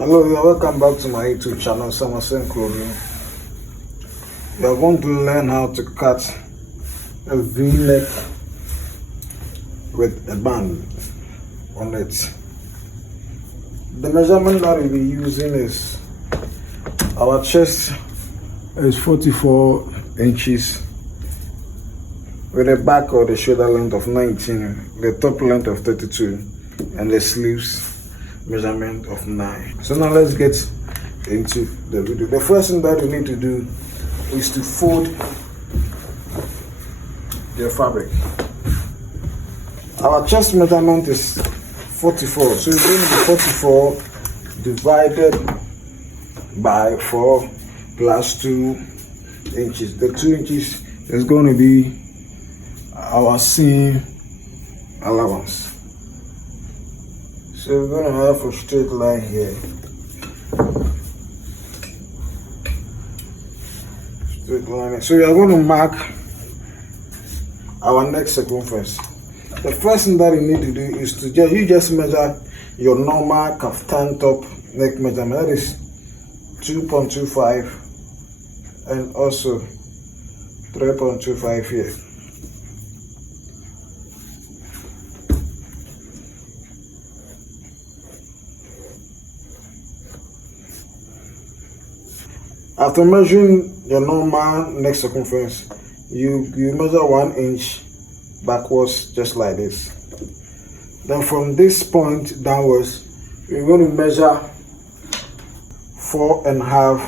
Hello, you're welcome back to my YouTube channel, Summerson Clothing. We are going to learn how to cut a V-neck with a band on it. The measurement that we'll be using is our chest is 44 inches with a back or the shoulder length of 19, the top length of 32, and the sleeves measurement of 9. So now let's get into the video. The first thing that you need to do is to fold your fabric. Our chest measurement is 44, so it's going to be 44 divided by 4 plus 2 inches. The 2 inches is going to be our seam allowance. So we're going to have a straight line here. Straight line. So we are going to mark our neck circumference. The first thing that you need to do is to just measure your normal kaftan top neck measurement. That is 2.25 and also 3.25 here. After measuring your normal neck circumference, you measure 1 inch backwards, just like this. Then from this point downwards, you're going to measure 4.5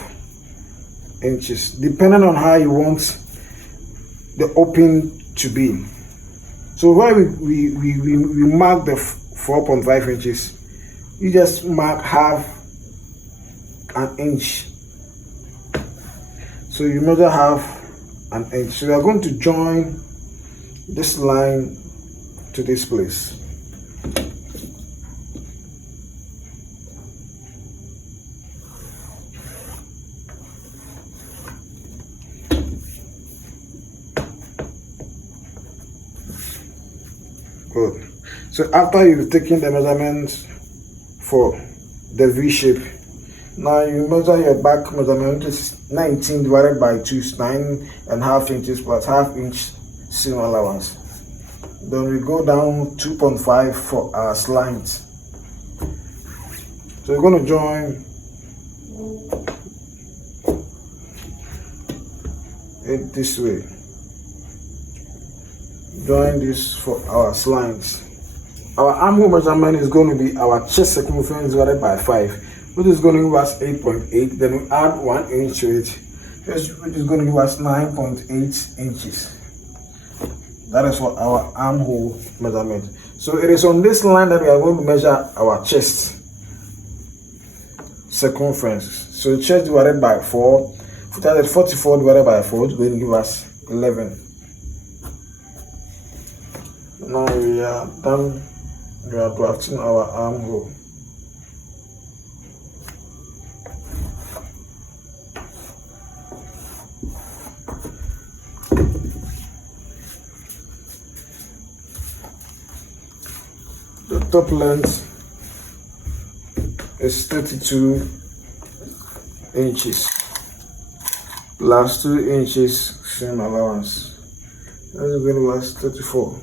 inches, depending on how you want the open to be. So where we mark the 4.5 inches, you just mark half an inch. So you measure half an inch. So we are going to join this line to this place. Good. So after you've taken the measurements for the V shape, now you measure your back measurement, which is 19 divided by 2 is 9.5 inches plus half inch seam allowance. Then we go down 2.5 for our slants. So we're going to join it this way. Join this for our slants. Our armhole measurement is going to be our chest circumference divided by 5. Which is going to give us 8.8. Then we add 1 inch to it, which is going to give us 9.8 inches. That is for our armhole measurement. So it is on this line that we are going to measure our chest circumference. So chest divided by 4, that is 44 divided by 4 is going to give us 11. Now we are done. We are drafting our armhole. The top length is 32 inches plus 2 inches seam allowance. That's going to last 34.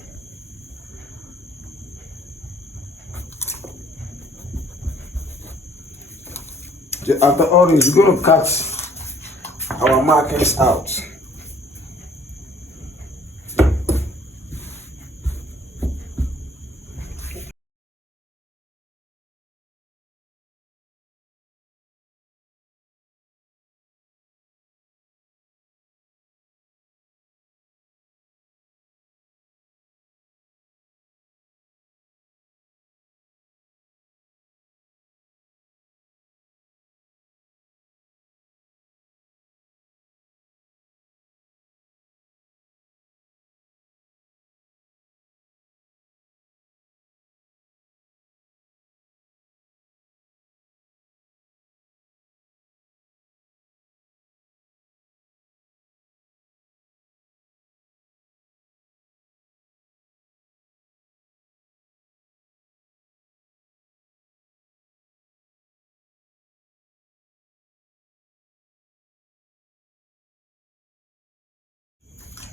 After all this, we're going to cut our markings out.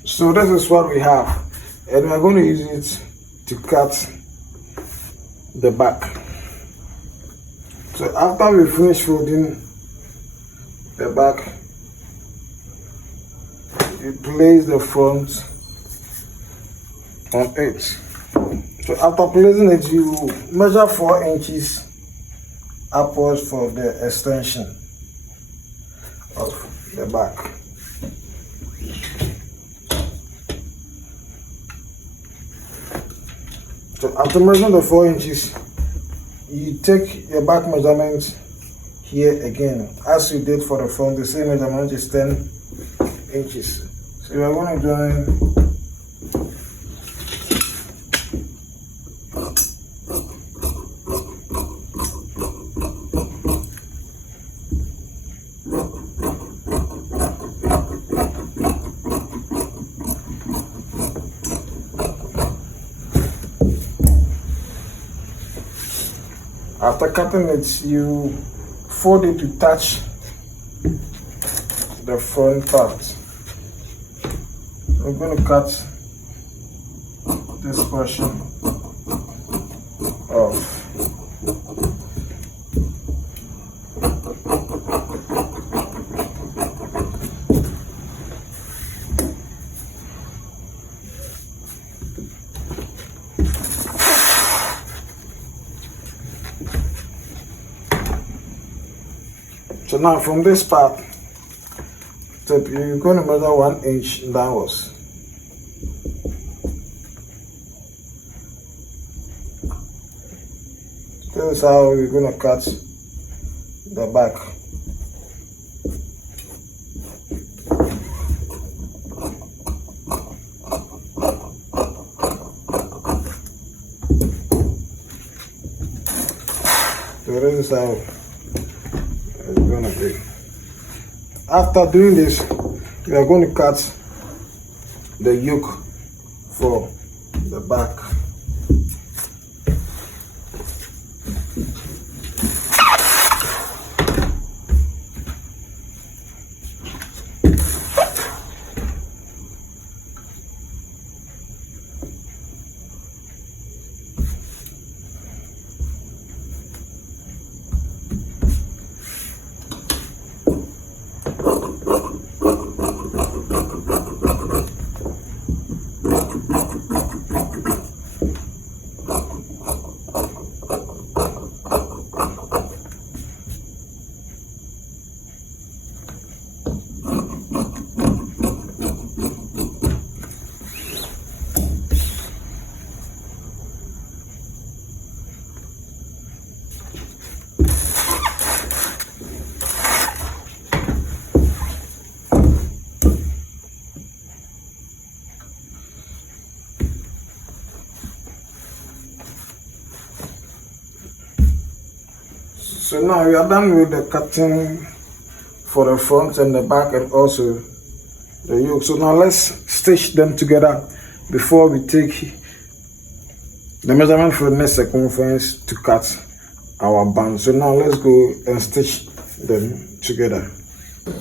So this is what we have, and we're going to use it to cut the back. So after we finish folding the back, you place the front on it. So after placing it, you measure 4 inches upwards for the extension of the back. So after measuring the 4 inches, you take your back measurement here again. As you did for the front, the same measurement is 10 inches. So we are going to join After cutting it, you fold it to touch the front part. We're going to cut this portion off. So now from this part, you're going to measure 1 inch downwards. This is how we're going to cut the back. So this is how it's going to be. After doing this, we are going to cut the yoke for the back. So now we are done with the cutting for the front and the back and also the yoke. So now let's stitch them together before we take the measurement for the next circumference to cut our band. So now let's go and stitch them together.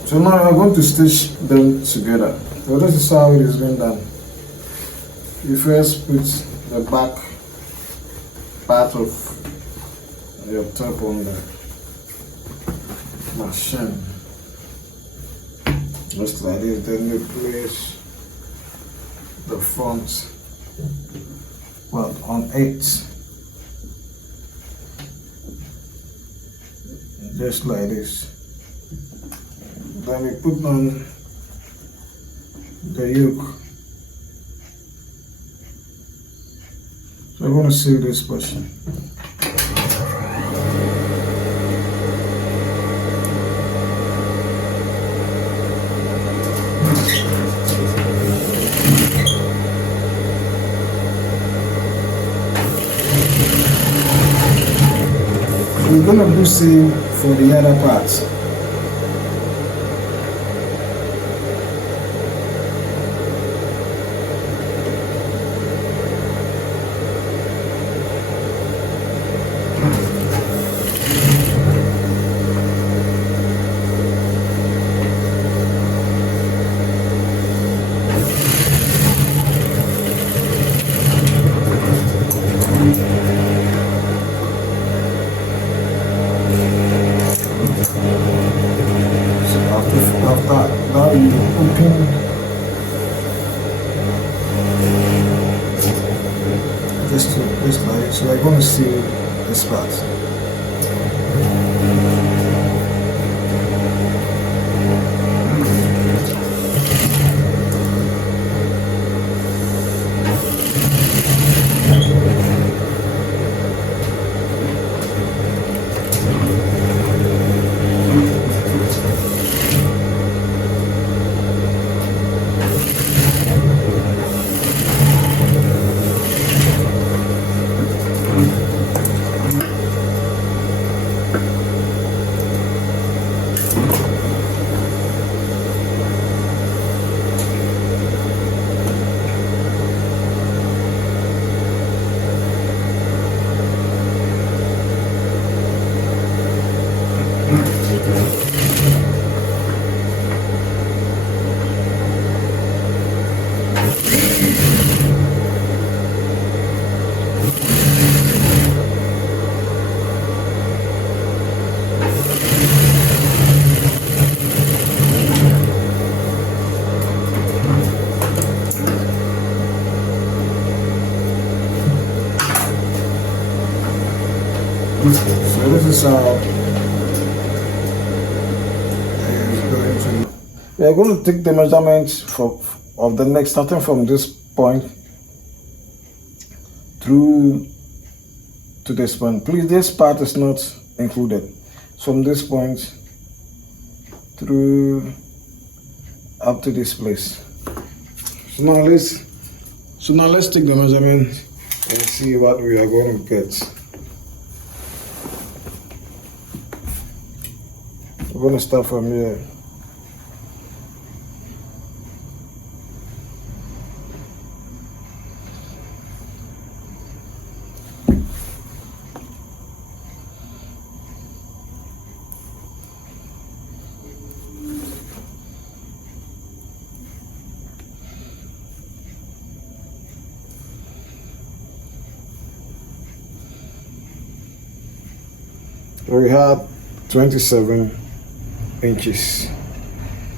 So now we are going to stitch them together. So this is how it is being done. You first put the back part of your top on the machine, just like this. Then you place the front part on it, just like this. Then we put on the yoke. So I'm going to seal this portion. We're going to do same for the other parts. open this line, so we're going to see this part. So this is how we are going to take the measurements of the neck, starting from this point through to this point. Please, this part is not included. From this point through up to this place. So now let's take the measurement and see what we are going to get. We're going to start from here. We have 27 inches.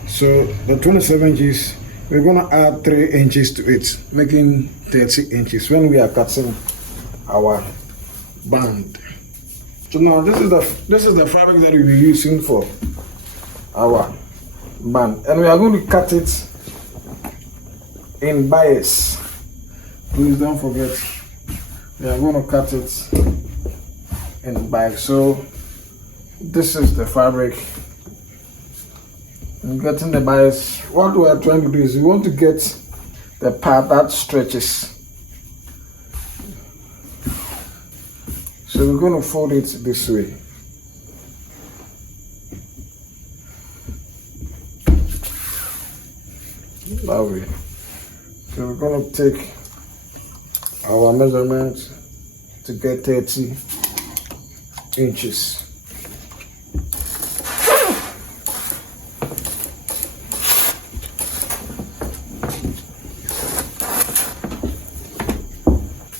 So the 27 inches, we're going to add 3 inches to it, making 30 inches when we are cutting our band. So now this is the fabric that we'll be using for our band, and we are going to cut it in bias. Please don't forget, we are going to cut it in bias. So this is the fabric. And getting the bias, what we are trying to do is we want to get the part that stretches. So we're going to fold it this way. That way. So we're going to take our measurement to get 30 inches.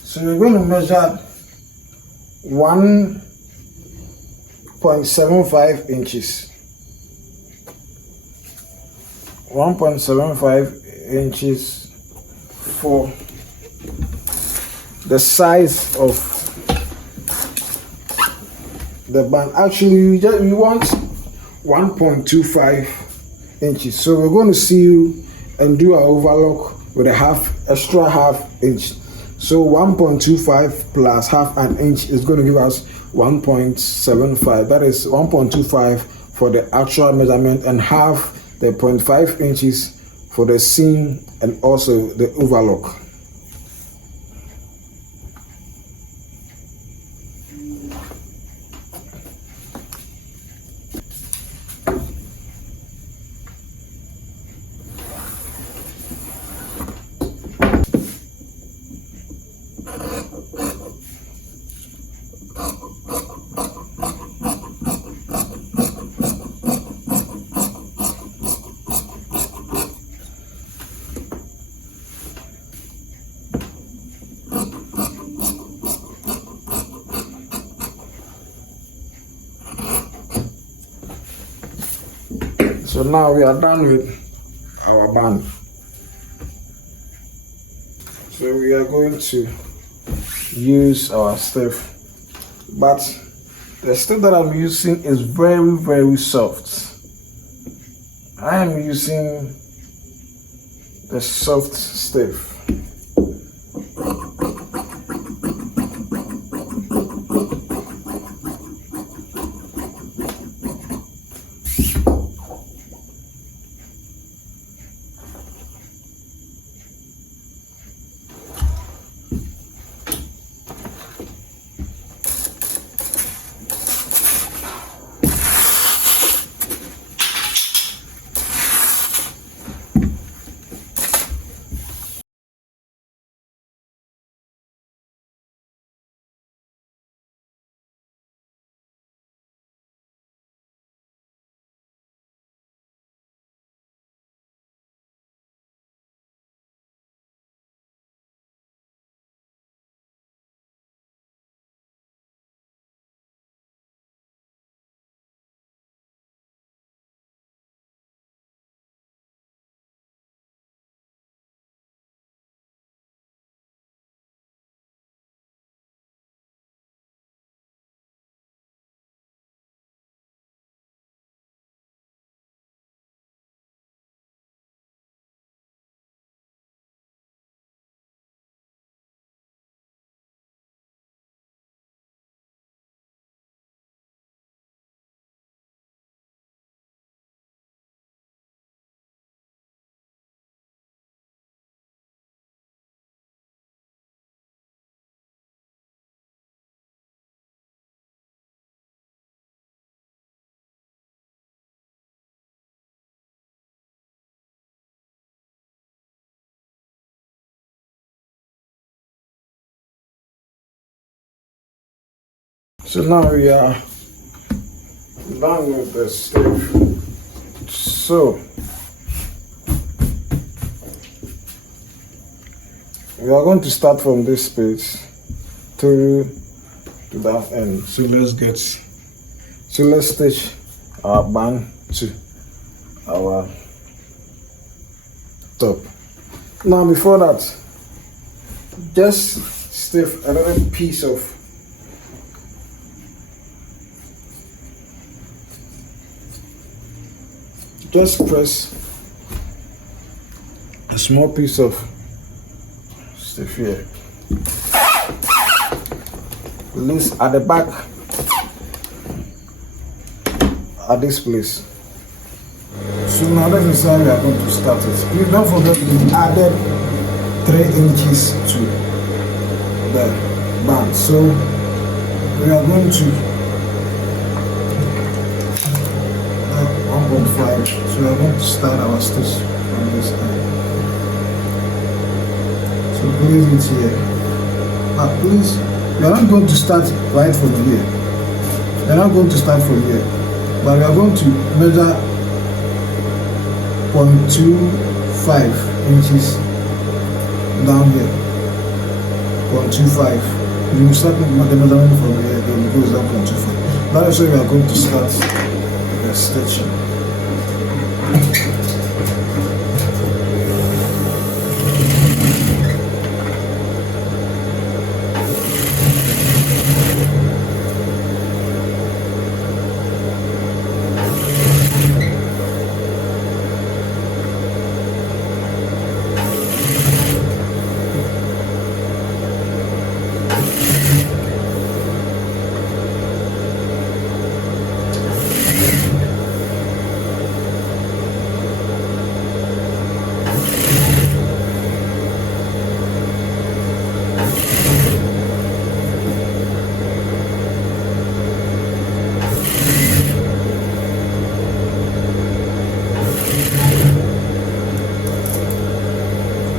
So we're going to measure 1.75 inches. 1.75 inches for the size of the band. Actually, we want 1.25 inches. So we're going to seal and do our overlock with a extra half inch. So 1.25 plus half an inch is going to give us 1.75. That is 1.25 for the actual measurement, and half the 0.5 inches for the seam and also the overlock. So now we are done with our band. So we are going to use our stiff, but the stiff that I'm using is very soft. I am using the soft stiff. So now we are done with the stiff. So we are going to start from this space through to that end. So let's stitch our band to our top. Now before that, just stiff a little piece of just press a small piece of stiff here. Release at the back at this place. So now that is how we are going to start it. Please don't forget we added 3 inches to the band. So we are going to 1.5. So we are going to start our stitch on this end. So place it here. But please, we are not going to start right from here. We are not going to start from here. But we are going to measure 0.25 inches down here. 0.25. You will start the measurement from here, then it goes down 0.25. That is where we are going to start the stitching.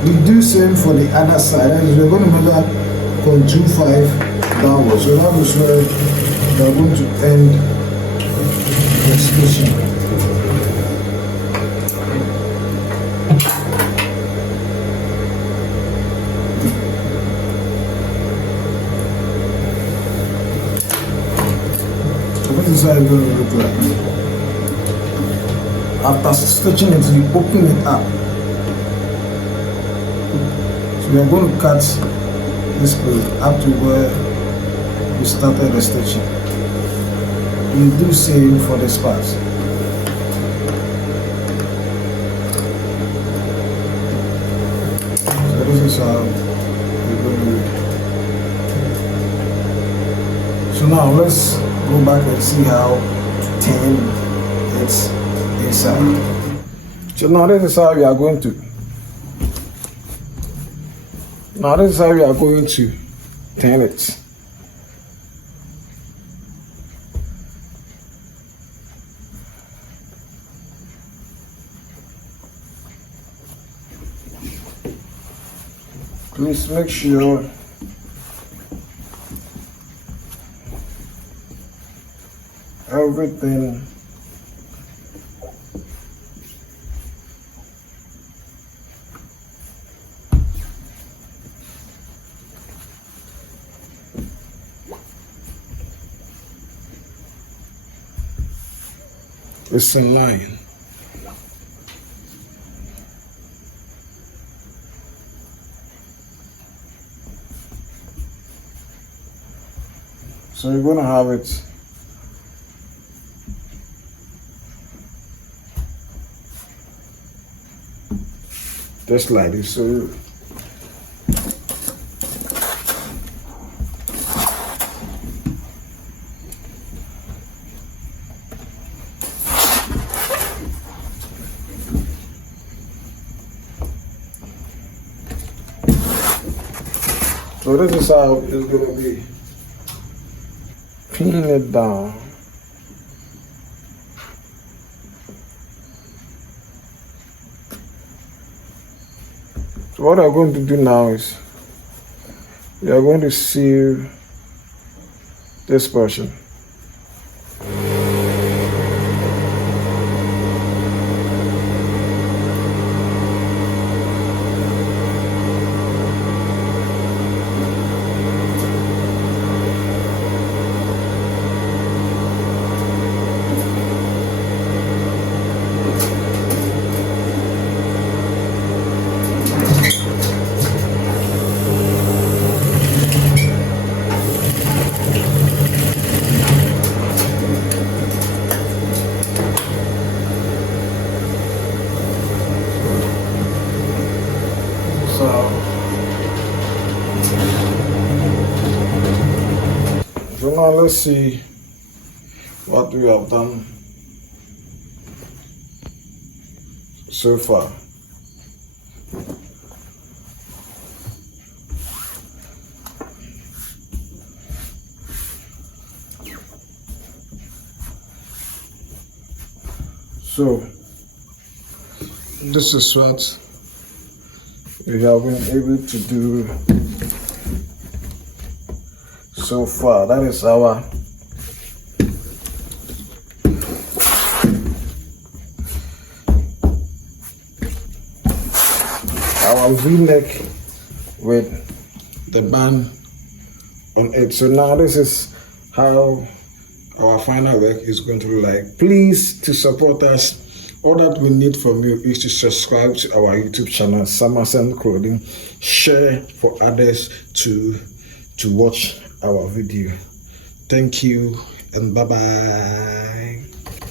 We do same for the other side. We're going to measure 0.25 downwards. So that is where we're going to end the stitching. So what is how it's going to look like? After stitching it, you open it up. So you're going to cut this place up to where you started the stitching. You do same for this part. So this is how you're going to do it. So now let's go back and see how to turn it inside. So now this is how we are going to. Now this is how we are going to turn it. Please make sure everything is in line. So you're gonna have it just like this. So this is how it's gonna be. Pin it down. So what I'm going to do now is we are going to seal this portion. So now let's see what we have done so far. So this is what we have been able to do so far. That is our V-neck with the band on it. So now this is how our final work is going to look like. Please, to support us, all that we need from you is to subscribe to our YouTube channel, Summerson Clothing. Share for others to watch our video. Thank you and bye-bye.